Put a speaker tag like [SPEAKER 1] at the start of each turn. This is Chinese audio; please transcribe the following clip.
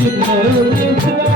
[SPEAKER 1] Hare Krishna